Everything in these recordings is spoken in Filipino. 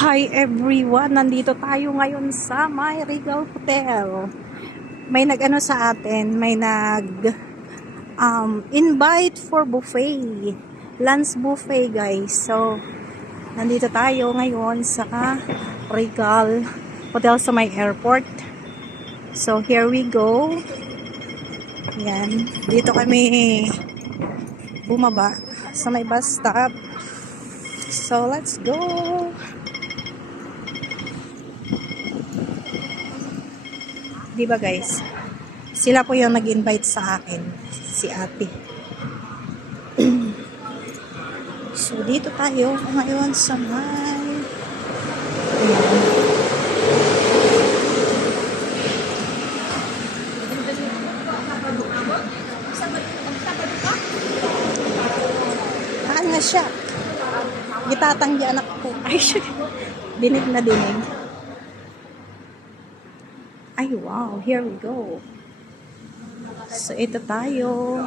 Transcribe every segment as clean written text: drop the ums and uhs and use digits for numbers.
Hi everyone! Nandito tayo ngayon sa My Regal Hotel. May nag-ano sa atin, may invite for buffet. Lunch buffet guys. So, nandito tayo ngayon sa Regal Hotel sa may airport. So, here we go. Yan. Dito kami bumaba sa may bus stop. So, let's go! Diba guys? Sila po yung nag-invite sa akin. Si ate. So, dito tayo ngayon sa may... Haan na siya. Gitatanggi anak ko. Ay, dinig na dinig. Ay, wow. Here we go. So, ito tayo.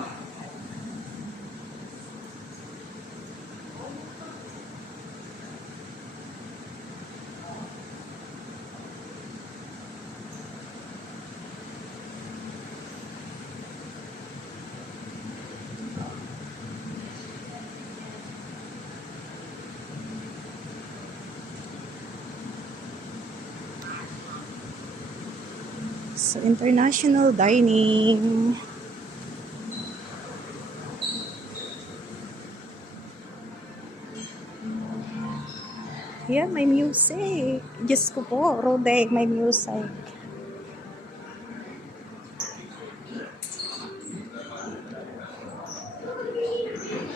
So, international dining. Yan, may music. Diyos ko po, Rodek, may music.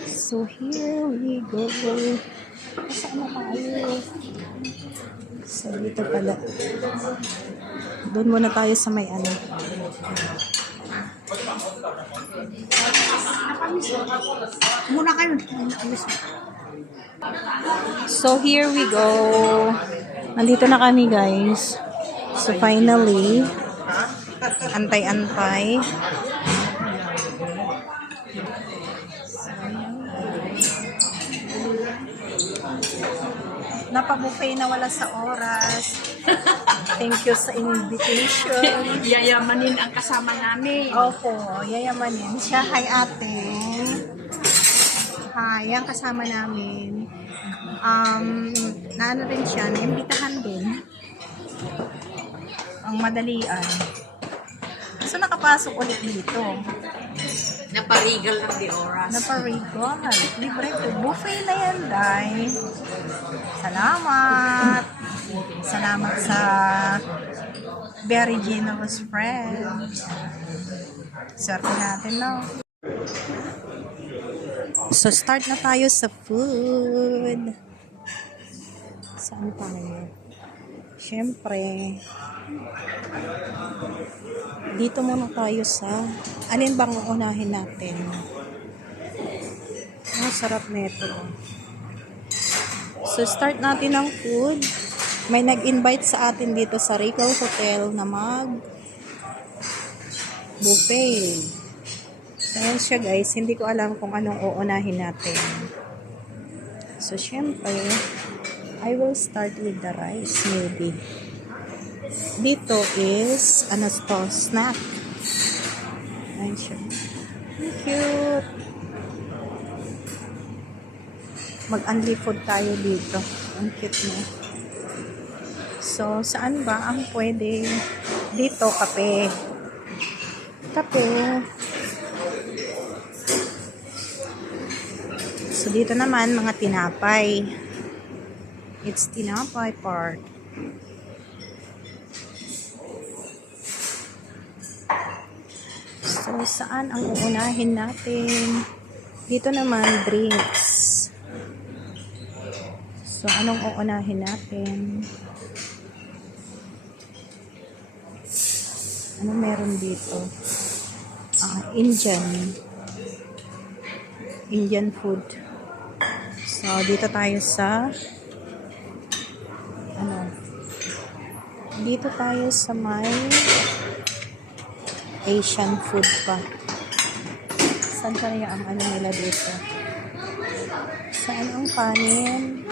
So, here we go. Saan na tayo? So, dito pala. Doon muna tayo sa may ano. Muna kayo. So, here we go. Nandito na kami, guys. So, finally, antay-antay. Napabuffet na wala sa oras. Thank you sa invitation. Yayamanin ang kasama namin. Opo, yayamanin. Siya, hi ate. Hi, ang kasama namin. Naano rin siya, naimbitahan din. Ang madalian. So, nakapasok ulit dito. Naparigal ng di oras. Naparigal. Libre po. Buffet na yan, Day. Salamat. Salamat sa very generous friend. Swerte natin, no? So, start na tayo sa food. Saan tayo? Siyempre, dito muna tayo sa alin bang uunahin natin? Ang sarap nito. So, start natin ang food. May nag-invite sa atin dito sa Regal Hotel na buffet. So, ayan siya guys. Hindi ko alam kung anong uunahin natin. So, syempre, I will start with the rice maybe. Dito is, ano to, snack. Ayan siya. Cute. Mag-unli food tayo dito. Ang cute niya. So, saan ba ang pwede? Dito, kape. Kape. So, dito naman, mga tinapay. It's tinapay part. So, saan ang uunahin natin? Dito naman, drinks. So, anong uunahin natin? Ano meron dito? Indian food. So, dito tayo sa dito tayo sa may Asian food pa. Saan kaya ang ano nila dito? Saan ang kanin?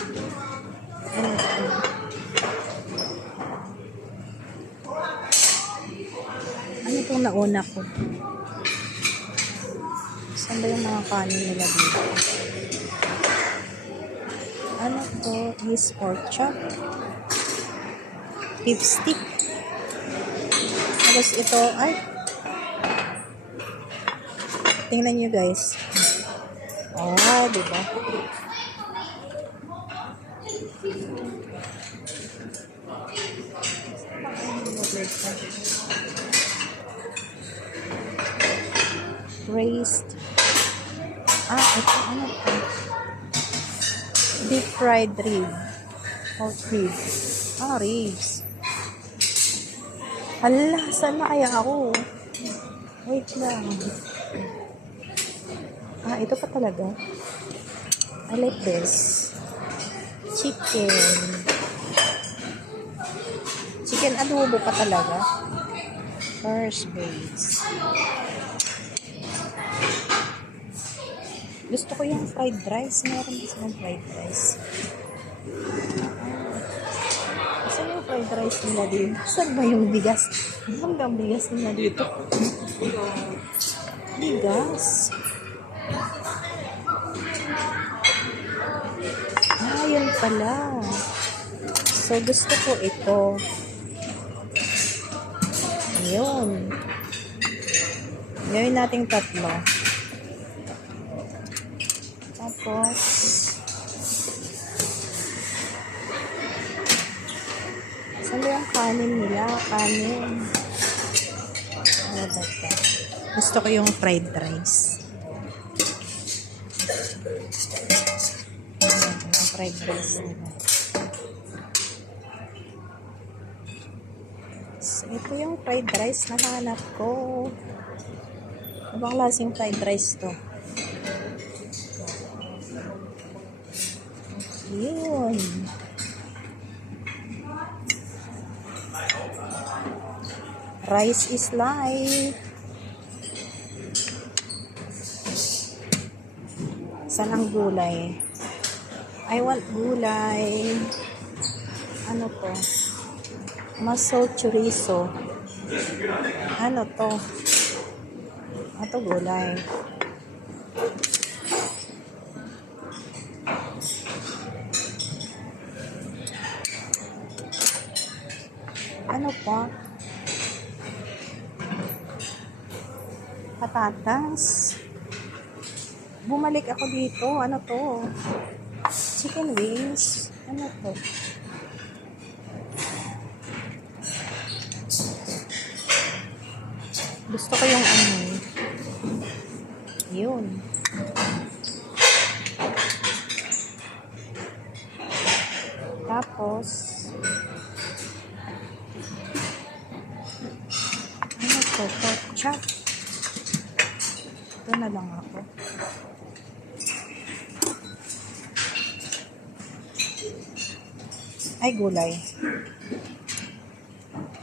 Ano to? Ano itong nauna ko? Saan ba yung mga kanin nila dito? Ano to? Is pork chop. Beef stick. Tapos ito, ay. Tingnan nyo guys. Oh, diba? Raised. Ito ano to? Deep fried rib. Pork rib. Ribs. Hala, saan na kaya ako? Wait lang. Ito pa talaga. I like this. Chicken. Chicken adobo pa talaga. First base. Gusto ko yung fried rice. Meron din silang fried rice. Saan yung fried rice nila dito? Saan ba yung bigas? Hanggang bigas nila dito. Bigas. Yun pala. So, gusto ko ito. Yun. Gawin natin tatlo. Tapos, saan ba yung kanin nila? Kanin. Ano ba ito? Gusto ko yung fried rice. Yung fried rice nila. So, ito yung fried rice na hanap ko. Ibang klaseng fried rice to. Yun. Rice is life. Saan ang gulay? I want gulay. Ano to? Muscle chorizo. Ano to? Ito gulay. Ano pa? Patatas. Bumalik ako dito. Ano to? Chicken wings. Ano to? Gusto ko yung ano. Yun. Tapos, ano to? Pork chop. Ito na lang ako. Ay, gulay.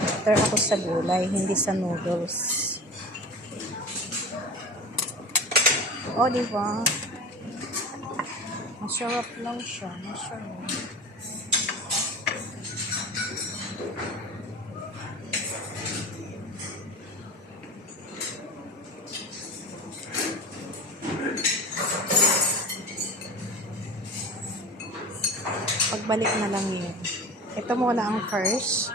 After ako sa gulay, hindi sa noodles. O, diba? Masarap lang siya. Masarap. Pagbalik na lang yun. Ito muna ang first.